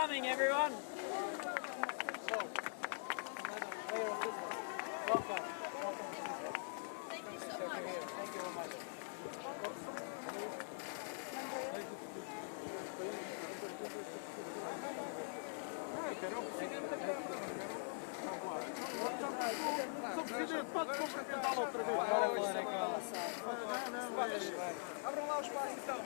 coming, everyone. Welcome. Thank you so much. Thank you very much. Abram lá o espaço então.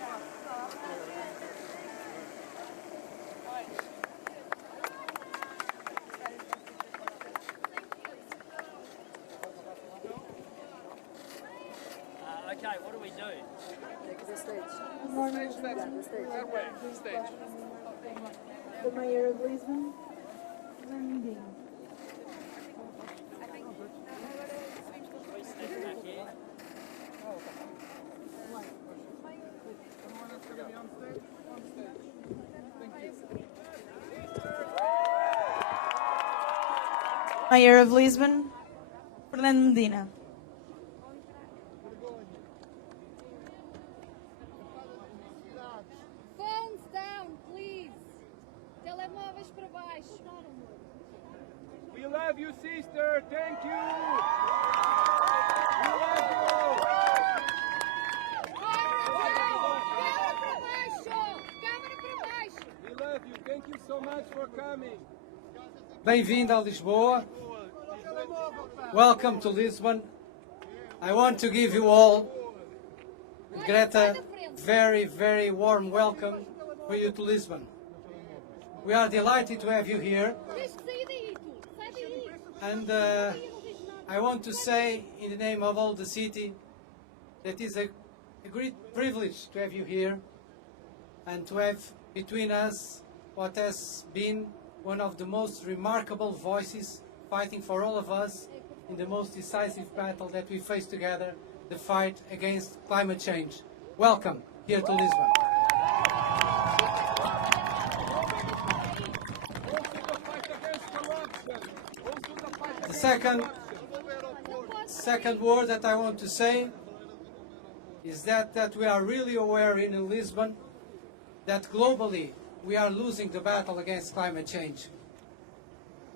Okay, what do we do? Take the stage. Stage. That way. Stage. The mayor of Lisbon, landing. We step back here. Someone that's going to be on stage? On stage. Thank you. Mayor of Lisbon, Fernando Medina. Phones down, please. Telemóveis para baixo. We love you, sister. Thank you. We love you. Câmara para baixo. Câmara para baixo. We love you. Thank you so much for coming. Bem-vindo a Lisboa. Welcome to Lisbon. I want to give you all, Greta, very, very warm welcome for you to Lisbon. We are delighted to have you here, Tens que sair daí, tu. Sai daí. and I want to say in the name of all the city that it is a great privilege to have you here and to have between us what has been one of the most remarkable voices fighting for all of us in the most decisive battle that we face together, the fight against climate change. Welcome here to Lisbon. The second word that I want to say is that we are really aware in Lisbon that globally we are losing the battle against climate change.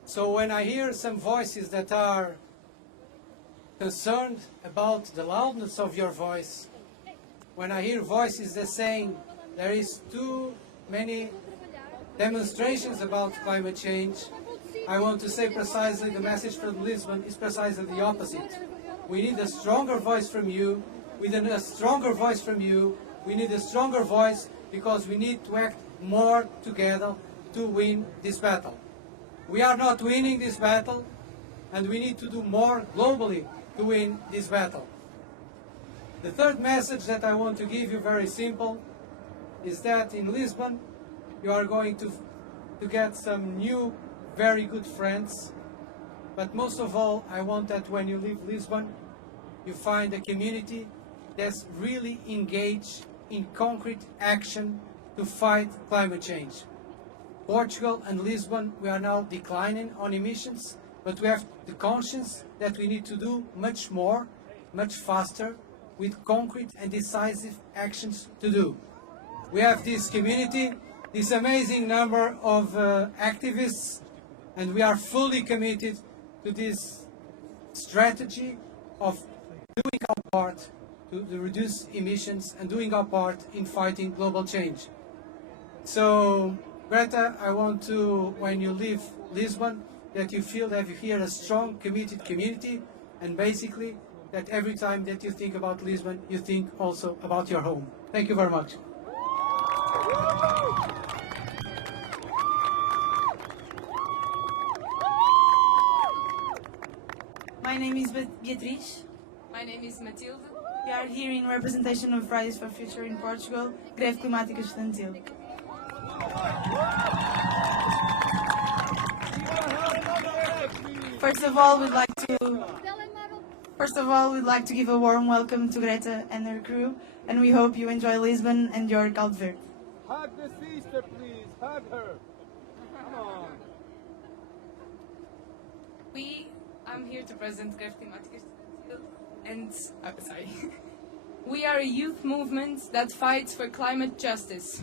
So when I hear some voices that are concerned about the loudness of your voice, when I hear voices that saying there is too many demonstrations about climate change, I want to say precisely the message from Lisbon is precisely the opposite. We need a stronger voice from you. We need a stronger voice from you. We need a stronger voice because we need to act more together to win this battle. We are not winning this battle, and we need to do more globally to win this battle. The third message that I want to give you, very simple, is that in Lisbon you are going to get some new, very good friends. But most of all, I want that when you leave Lisbon, you find a community that's really engaged in concrete action to fight climate change. Portugal and Lisbon, we are now declining on emissions, but we have the conscience that we need to do much more, much faster, with concrete and decisive actions to do. We have this community, this amazing number of activists, and we are fully committed to this strategy of doing our part to reduce emissions and doing our part in fighting global change. So, Greta, I want to, when you leave Lisbon, that you feel that you hear a strong, committed community, and basically that every time that you think about Lisbon, you think also about your home. Thank you very much. My name is Beatriz. My name is Matilde. We are here in representation of Fridays for Future in Portugal, Greve Climática Estudantil. First of all, we'd like to give a warm welcome to Greta and her crew, and we hope you enjoy Lisbon and your Caldo Verde. Hug the sister, please. Hug her. Come on. I'm here to present Greve Klimaaktivistin Greta and we are a youth movement that fights for climate justice.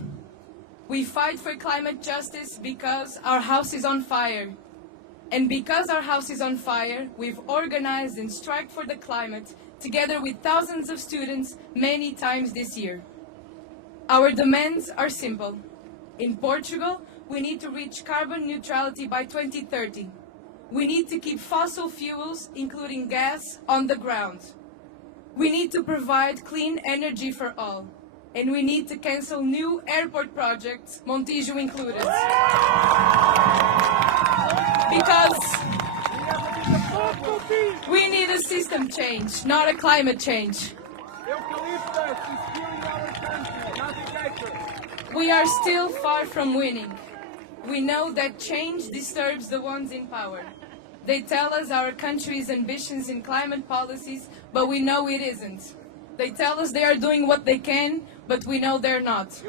We fight for climate justice because our house is on fire. And because our house is on fire, we've organized and striked for the climate together with thousands of students many times this year. Our demands are simple. In Portugal, we need to reach carbon neutrality by 2030. We need to keep fossil fuels, including gas, on the ground. We need to provide clean energy for all. And we need to cancel new airport projects, Montijo included. Because we need a system change, not a climate change. We are still far from winning. We know that change disturbs the ones in power. They tell us our country's ambitions in climate policies, but we know it isn't. They tell us they are doing what they can, but we know they're not.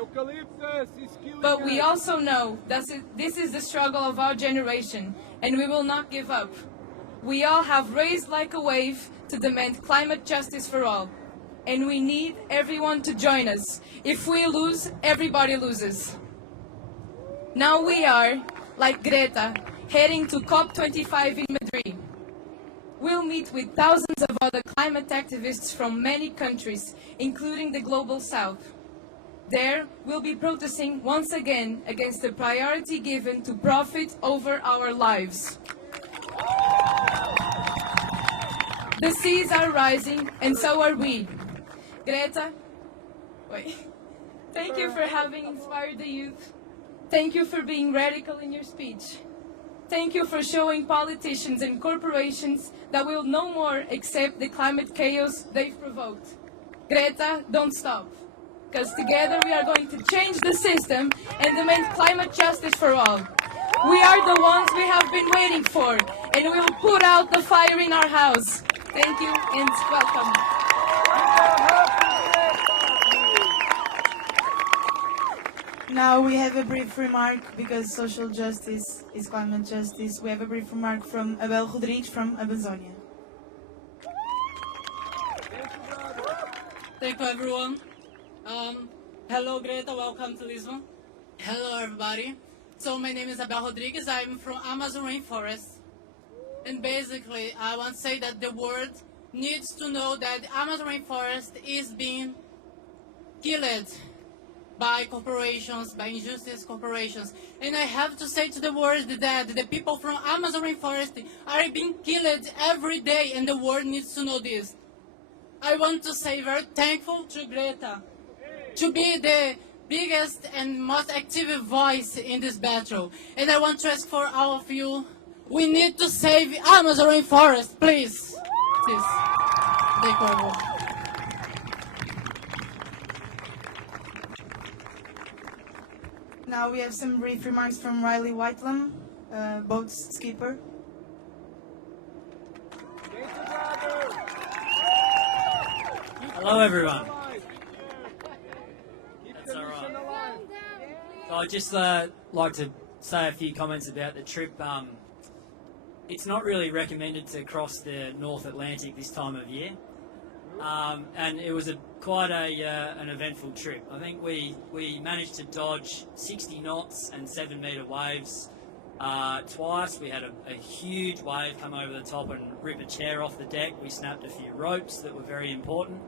But we also know that this is the struggle of our generation, and we will not give up. We all have raised like a wave to demand climate justice for all. And we need everyone to join us. If we lose, everybody loses. Now we are, like Greta, heading to COP25 in Madrid. We'll meet with thousands of other climate activists from many countries, including the Global South. There, we'll be protesting once again against the priority given to profit over our lives. The seas are rising, and so are we. Greta, thank you for having inspired the youth. Thank you for being radical in your speech. Thank you for showing politicians and corporations that will no more accept the climate chaos they've provoked. Greta, don't stop. Because together we are going to change the system and demand climate justice for all. We are the ones we have been waiting for, and we will put out the fire in our house. Thank you and welcome. Now we have a brief remark, because social justice is climate justice. We have a brief remark from Abel Rodrigues from Amazonia. Thank you, everyone. Hello, Greta. Welcome to Lisbon. Hello, everybody. So my name is Abel Rodrigues. I'm from Amazon rainforest. And basically, I want to say that the world needs to know that the Amazon rainforest is being killed by corporations, by injustice corporations. And I have to say to the world that the people from Amazon rainforest are being killed every day, and the world needs to know this. I want to say very thankful to Greta to be the biggest and most active voice in this battle. And I want to ask for all of you, we need to save Amazon rainforest, please. Please. Thank you, everyone. Now we have some brief remarks from Riley Whitelam, boat's skipper. Hello, everyone. That's all right. So I'd just like to say a few comments about the trip. It's not really recommended to cross the North Atlantic this time of year, and it was quite an eventful trip. I think we managed to dodge 60 knots and 7-metre waves twice. We had a huge wave come over the top and rip a chair off the deck. We snapped a few ropes that were very important.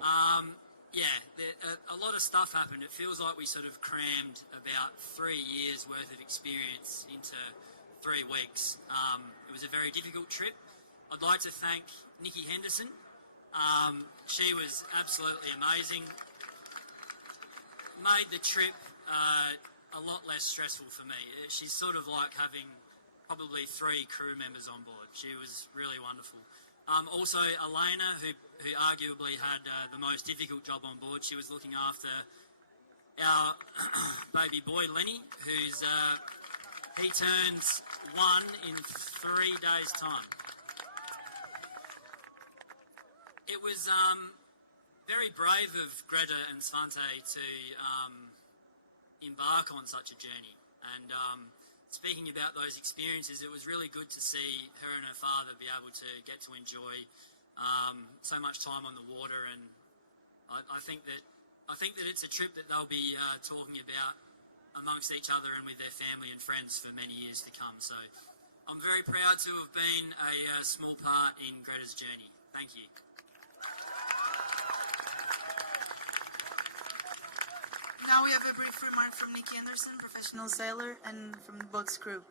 A lot of stuff happened. It feels like we sort of crammed about 3 years worth of experience into 3 weeks. It was a very difficult trip. I'd like to thank Nikki Henderson. She was absolutely amazing. Made the trip a lot less stressful for me. She's sort of like having probably 3 crew members on board. She was really wonderful. Also, Elena, who arguably had the most difficult job on board. She was looking after our baby boy, Lenny, he turns 1 in 3 days' time. It was very brave of Greta and Svante to embark on such a journey. And speaking about those experiences, it was really good to see her and her father be able to get to enjoy so much time on the water. And I think that it's a trip that they'll be talking about amongst each other and with their family and friends for many years to come. So I'm very proud to have been a small part in Greta's journey. Thank you. Now we have a brief remark from Nikki Anderson, professional sailor, and from the boat's crew.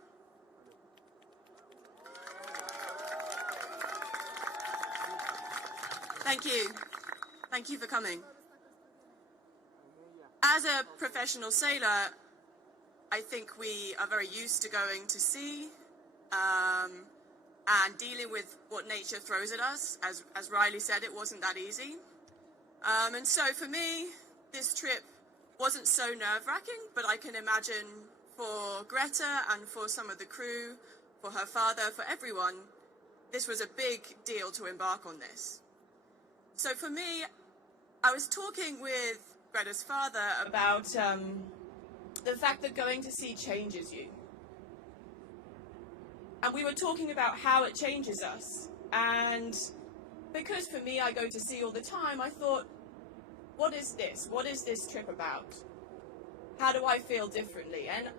Thank you. Thank you for coming. As a professional sailor, I think we are very used to going to sea and dealing with what nature throws at us. As Riley said, it wasn't that easy. And so for me, this trip wasn't so nerve-wracking, but I can imagine for Greta and for some of the crew, for her father, for everyone, this was a big deal to embark on this. So for me, I was talking with Greta's father about the fact that going to sea changes you. And we were talking about how it changes us. And because for me, I go to sea all the time, I thought, what is this? What is this trip about? How do I feel differently? And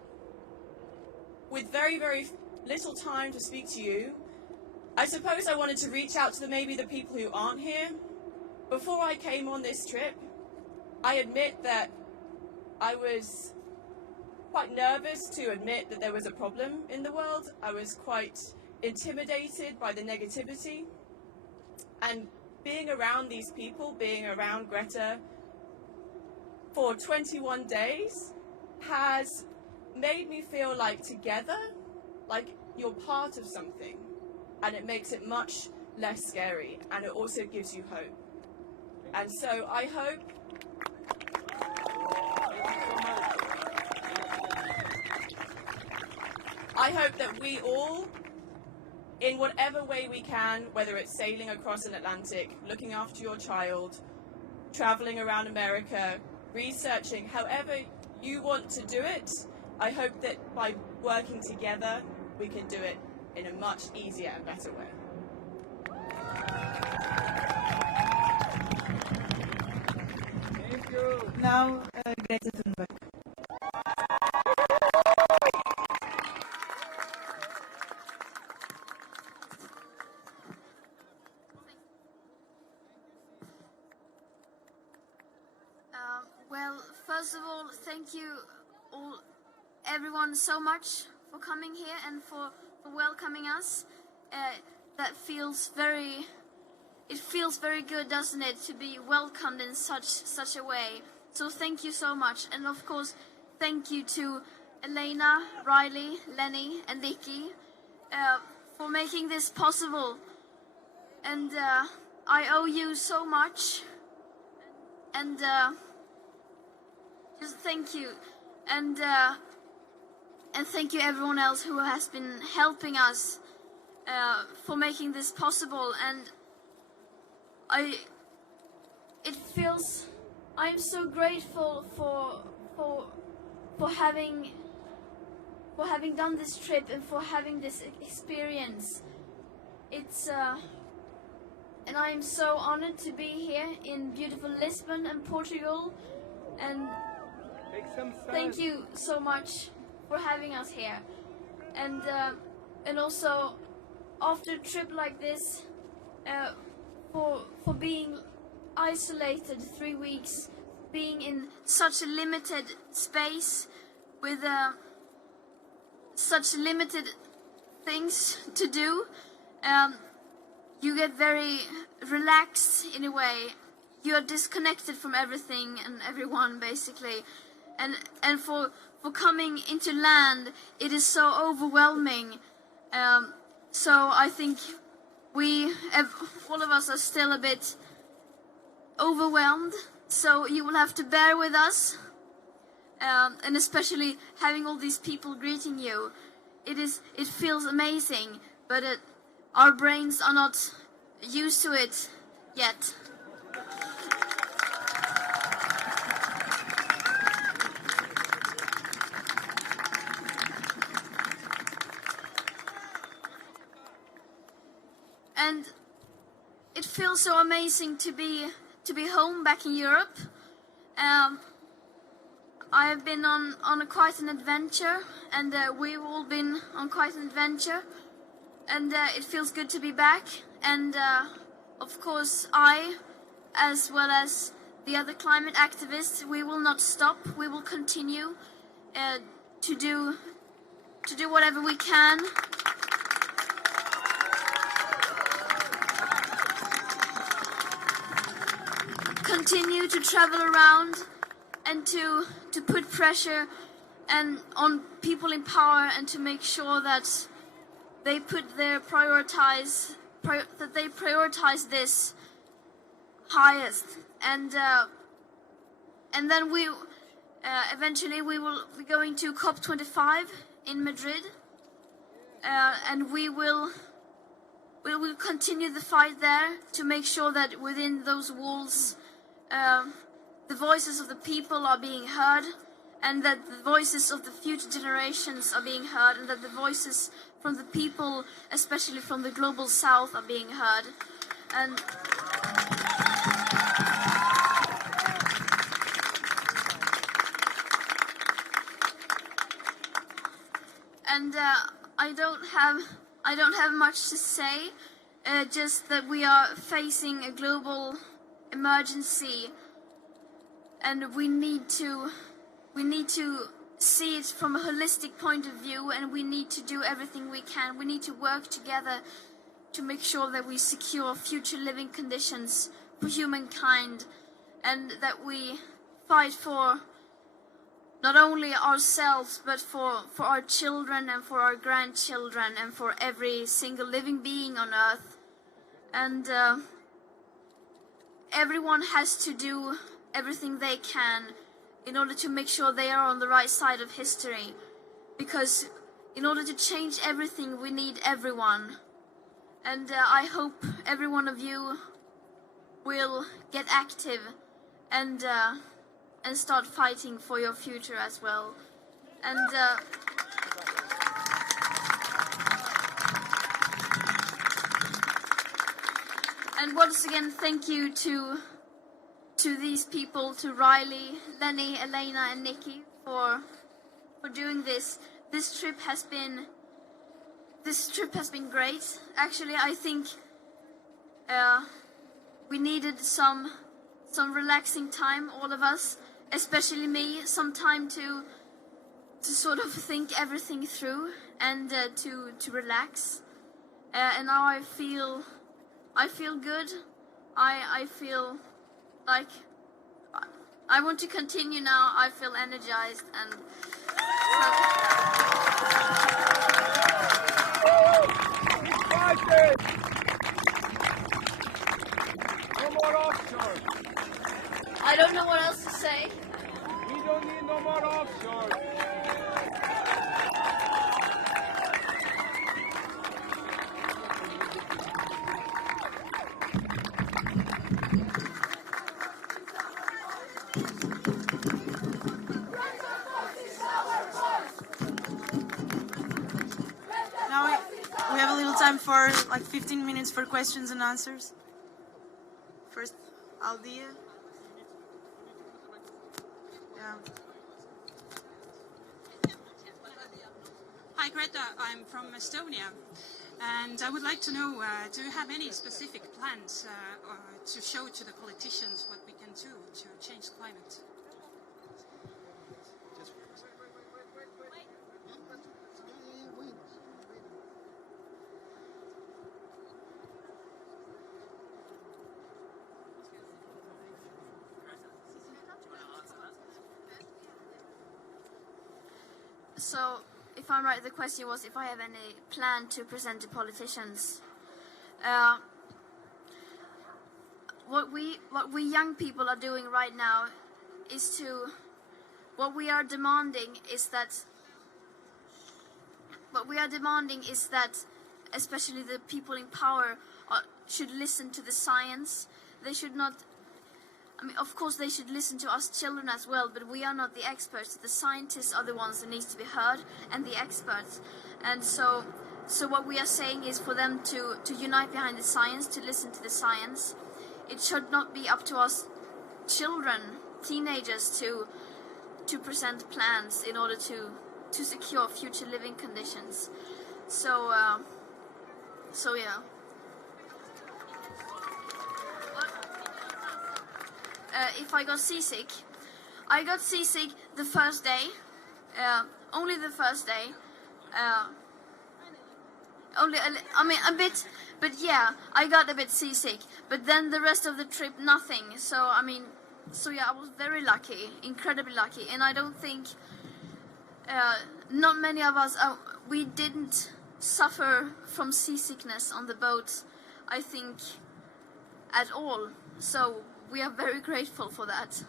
with very, very little time to speak to you, I suppose I wanted to reach out to maybe the people who aren't here. Before I came on this trip, I admit that I was quite nervous to admit that there was a problem in the world. I was quite intimidated by the negativity. And being around these people, being around Greta for 21 days has made me feel like together, like you're part of something. And it makes it much less scary, and it also gives you hope. And so I hope that we all, in whatever way we can, whether it's sailing across an Atlantic, looking after your child, traveling around America, researching, however you want to do it, I hope that by working together, we can do it in a much easier and better way. Thank you. Now, Greta Thunberg. Well, first of all, thank you everyone so much for coming here and for welcoming us. That feels very good, doesn't it, to be welcomed in such a way. So thank you so much, and of course, thank you to Elena, Riley, Lenny, and Vicky for making this possible. And I owe you so much. And just thank you, and thank you everyone else who has been helping us for making this possible. And I'm so grateful for having done this trip and for having this experience. And I am so honored to be here in beautiful Lisbon and Portugal. And thank you so much for having us here. And also, after a trip like this, for being isolated 3 weeks, being in such a limited space with such limited things to do, you get very relaxed in a way. You're disconnected from everything and everyone, basically. And for coming into land, it is so overwhelming. So I think all of us are still a bit overwhelmed. So you will have to bear with us. And especially having all these people greeting you. It feels amazing, but our brains are not used to it yet. And it feels so amazing to be home back in Europe. I have been on quite an adventure, and we've all been on quite an adventure, and it feels good to be back. And of course, I, as well as the other climate activists, we will not stop. We will continue to do whatever we can. Continue to travel around and to put pressure and on people in power, and to make sure that they prioritize this highest. And then we eventually we will be going to COP25 in Madrid, and we will continue the fight there to make sure that within those walls the voices of the people are being heard, and that the voices of the future generations are being heard, and that the voices from the people, especially from the global south, are being heard. And I don't have much to say, just that we are facing a global emergency, and we need to see it from a holistic point of view, and we need to do everything we can. We need to work together to make sure that we secure future living conditions for humankind, and that we fight for not only ourselves, but for our children and for our grandchildren and for every single living being on Earth. And everyone has to do everything they can in order to make sure they are on the right side of history. Because in order to change everything, we need everyone. And I hope every one of you will get active and start fighting for your future as well. And once again, thank you to these people, to Riley, Lenny, Elena, and Nikki for doing this. This trip has been great. Actually, I think we needed some relaxing time, all of us, especially me, some time to sort of think everything through and to relax. And now I feel good. I feel like I want to continue now. I feel energized, and No more offshore. I don't know what else to say. We don't need no more offshore. Now we have a little time for like 15 minutes for questions and answers. First, Aldia. Yeah. Hi Greta, I'm from Estonia, and I would like to know, do you have any specific plans to show to the politicians what we can do to change climate? So, if I'm right, the question was if I have any plan to present to politicians. What we young people are doing right now is what we are demanding is that especially the people in power should listen to the science. They should not. I mean, of course, they should listen to us children as well, but we are not the experts. The scientists are the ones that needs to be heard, and the experts. And so what we are saying is for them to unite behind the science, to listen to the science. It should not be up to us children, teenagers, to to present plans in order to secure future living conditions. So yeah. If I got seasick the first day, only the first day. A bit, but yeah, I got a bit seasick. But then the rest of the trip, nothing. So yeah, I was very lucky, incredibly lucky. And I don't think, not many of us, we didn't suffer from seasickness on the boat, I think, at all. So we are very grateful for that.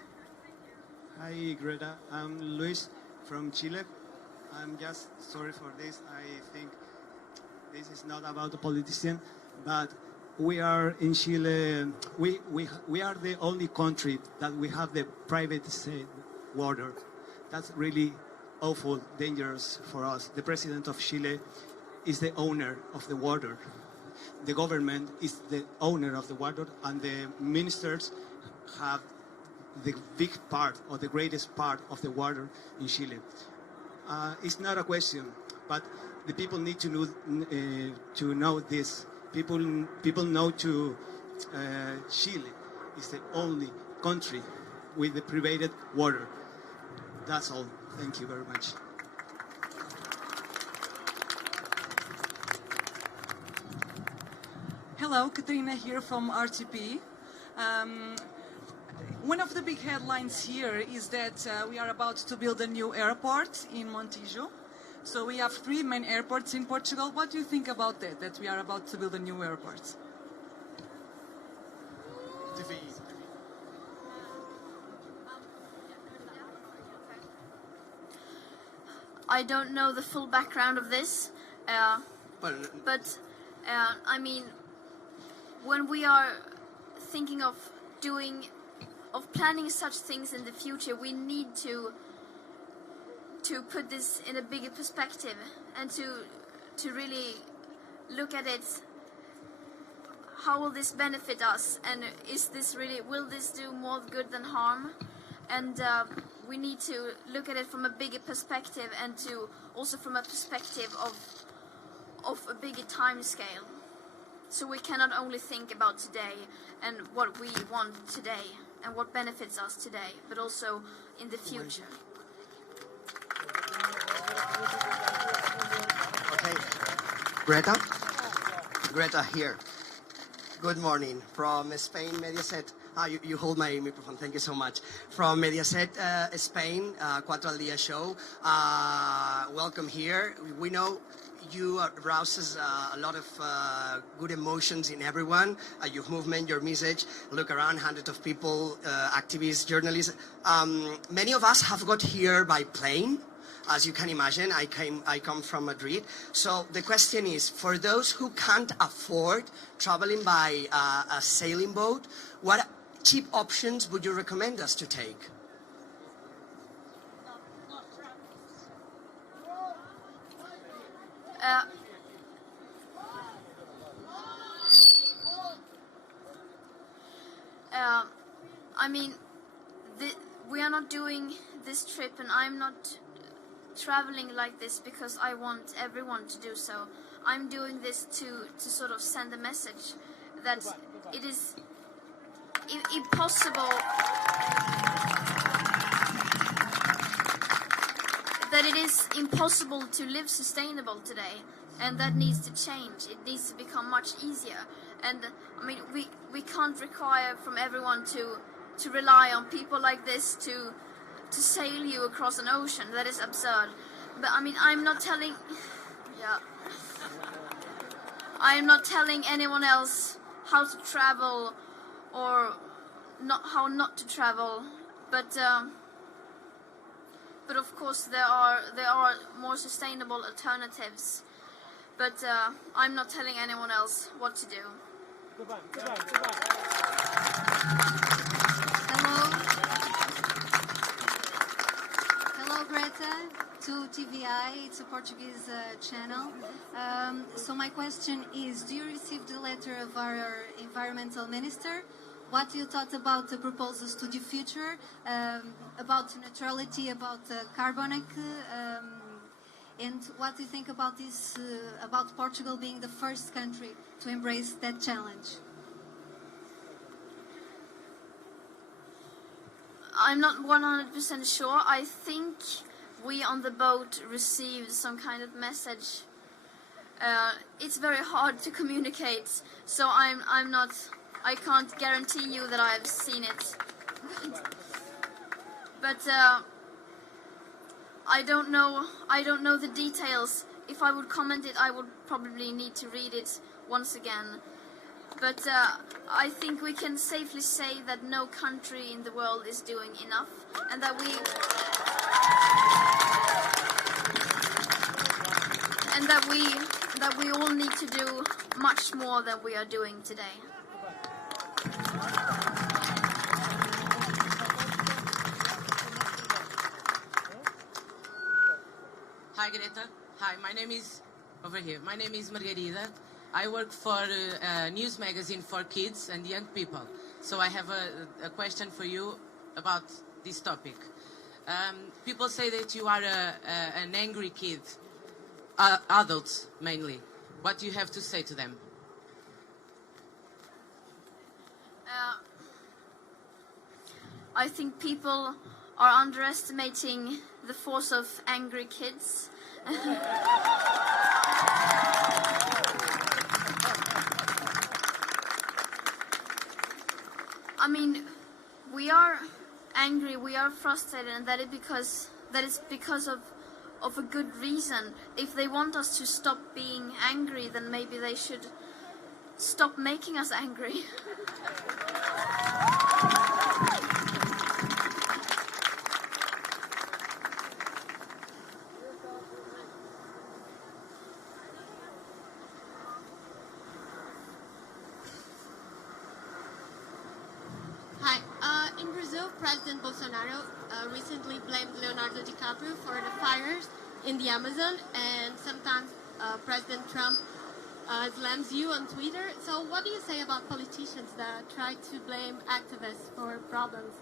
Hi Greta, I'm Luis from Chile. I'm just sorry for this. I think this is not about a politician, but we are in Chile. We are the only country that we have the private water. That's really awful, dangerous for us. The president of Chile is the owner of the water. The government is the owner of the water, and the ministers have the big part or the greatest part of the water in Chile. It's not a question, but the people need to know this. People know Chile is the only country with the private water. That's all. Thank you very much. Hello, Katrina here from RTP. One of the big headlines here is that we are about to build a new airport in Montijo. So we have 3 main airports in Portugal. What do you think about that we are about to build a new airport? I don't know the full background of this, but I mean, when we are thinking of planning such things in the future, we need to put this in a bigger perspective and to really look at it. How will this benefit us, and will this do more good than harm? And we need to look at it from a bigger perspective, and also from a perspective of a bigger time scale. So we cannot only think about today and what we want today and what benefits us today, but also in the future. Okay, Greta here. Good morning from Spain, Mediaset. You hold my microphone, thank you so much. From Mediaset, Spain, Cuatro al Día show. Welcome here. We know you arouses a lot of good emotions in everyone. Your movement, your message. Look around, hundreds of people, activists, journalists. Many of us have got here by plane. As you can imagine, I come from Madrid. So the question is, for those who can't afford traveling by a sailing boat, what cheap options would you recommend us to take? I mean, we are not doing this trip, and I'm not traveling like this because I want everyone to do so. I'm doing this to sort of send a message that it is impossible, that it is impossible to live sustainable today, and that needs to change. It needs to become much easier. And I mean, we can't require from everyone to rely on people like this to sail you across an ocean. That is absurd. But I mean, I'm not telling anyone else how to travel or how not to travel. But of course there are more sustainable alternatives. But I'm not telling anyone else what to do. Hello Greta, to TVI, it's a Portuguese channel. So my question is, do you receive the letter of our environmental minister, what you thought about the proposals to the future, about neutrality, about carbonic, and what do you think about this, about Portugal being the first country to embrace that challenge? I'm not 100% sure. I think we on the boat received some kind of message. It's very hard to communicate, so I can't guarantee you that I've seen it. But I don't know the details. If I would comment it, I would probably need to read it once again. But I think we can safely say that no country in the world is doing enough, and that we all need to do much more than we are doing today. Hi Greta. Hi, my name is Margarida. I work for a news magazine for kids and young people. So I have a question for you about this topic. People say that you are an angry kid, adults mainly. What do you have to say to them? I think people are underestimating the force of angry kids. I mean, we are angry, we are frustrated, and that is because of a good reason. If they want us to stop being angry, then maybe they should stop making us angry. In Brazil, President Bolsonaro recently blamed Leonardo DiCaprio for the fires in the Amazon, and sometimes President Trump slams you on Twitter. So what do you say about politicians that try to blame activists for problems?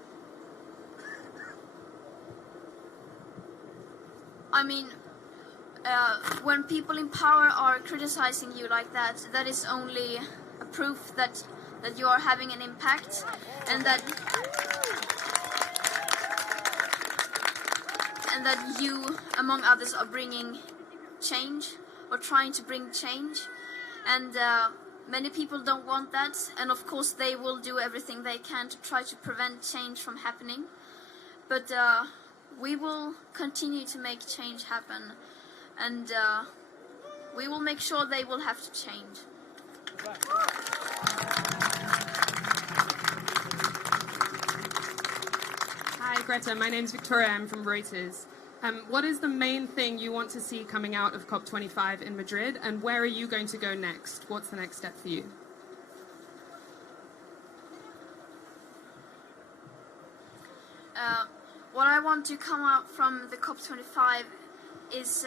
I mean, when people in power are criticizing you like that, that is only a proof that you are having an impact, and that you, among others, are bringing change or trying to bring change. And many people don't want that, and of course they will do everything they can to try to prevent change from happening. But we will continue to make change happen, and we will make sure they will have to change. Hi Greta, my name's Victoria, I'm from Reuters. What is the main thing you want to see coming out of COP25 in Madrid, and where are you going to go next? What's the next step for you? What I want to come out from the COP25 is,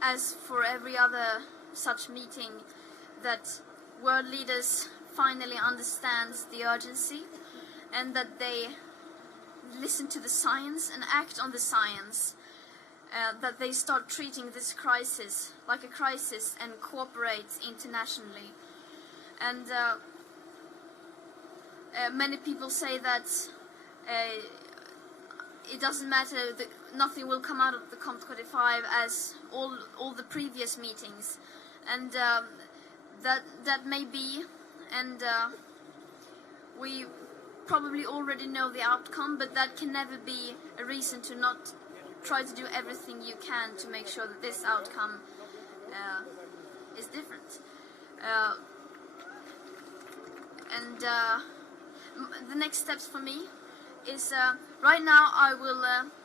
as for every other such meeting, that world leaders finally understand the urgency, and that they listen to the science and act on the science, that they start treating this crisis like a crisis and cooperate internationally. And many people say that it doesn't matter, that nothing will come out of the COP25 as all the previous meetings, and that may be, and we probably already know the outcome, but that can never be a reason to not try to do everything you can to make sure that this outcome is different. And the next steps for me is, right now I will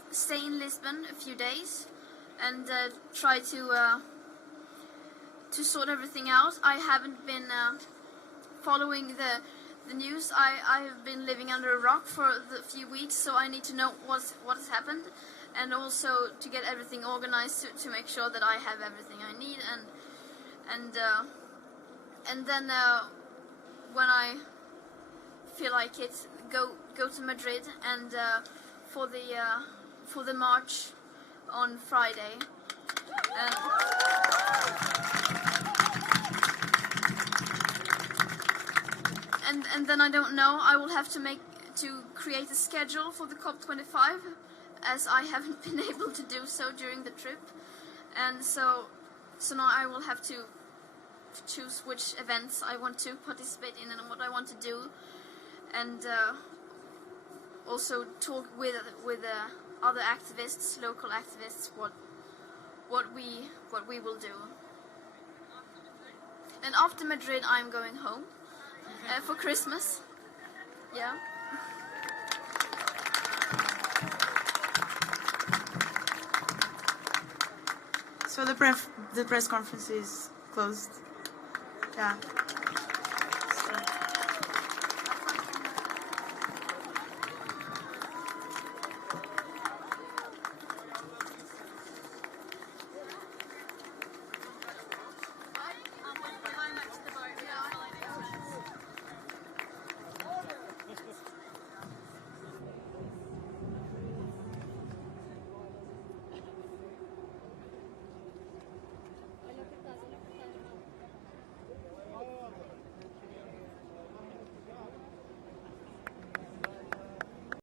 stay in Lisbon a few days and try to sort everything out. I haven't been following the news. I have been living under a rock for a few weeks, so I need to know what has happened, and also to get everything organized to make sure that I have everything I need, and then when I feel like it, go to Madrid and for the march on Friday. And then I don't know. I will have to create a schedule for the COP25, as I haven't been able to do so during the trip, and so now I will have to choose which events I want to participate in and what I want to do, and also talk with other activists, local activists, what we will do. And after Madrid, I'm going home for Christmas. Yeah. So the press conference is closed. Yeah.